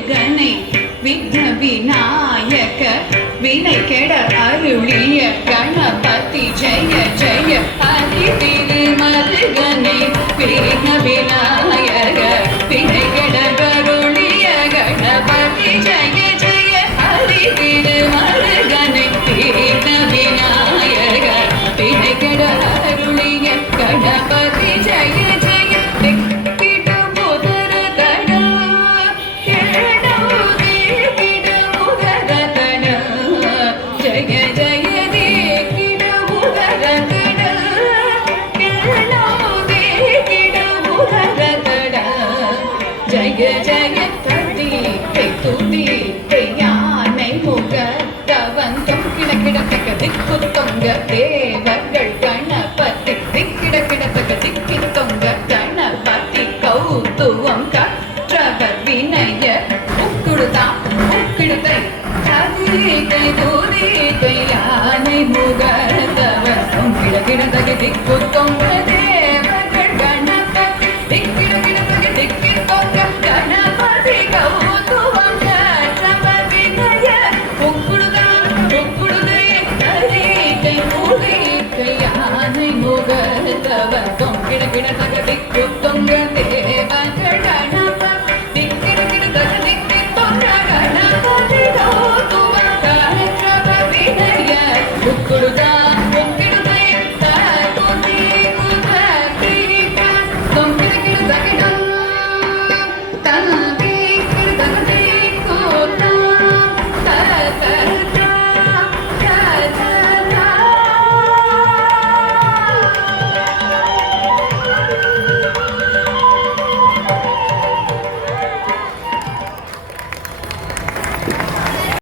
மருகனை விக்ன விநாயக வினை கெட அருளிய கணபதி ஜெய ஜெய ஹரி திருமருகனை விக்ன விநாயக வினை கெட அருளிய கணபதி ஜெய ஜெய ஹரி திருமருகனை விக்ன விநாயக வினை கெட அருளிய கணபதி ஜெய ஜெய ஜய ஜய ததி துதி யானை முக தவந்தம் கிடக்கிடத்தக்க திக்கு தொங்க தேவர்கள் கணபதி திக்கிடக்கிடத்தக்க திக்கி தொங்க கணபதி கௌதுவம் கற்றவர் வினய உக்குடுதாம் உக்கிடுதை ததிகை துதி யானை முக தவந்தம் கிடக்கிடத்தக்க திக்கு தொங்க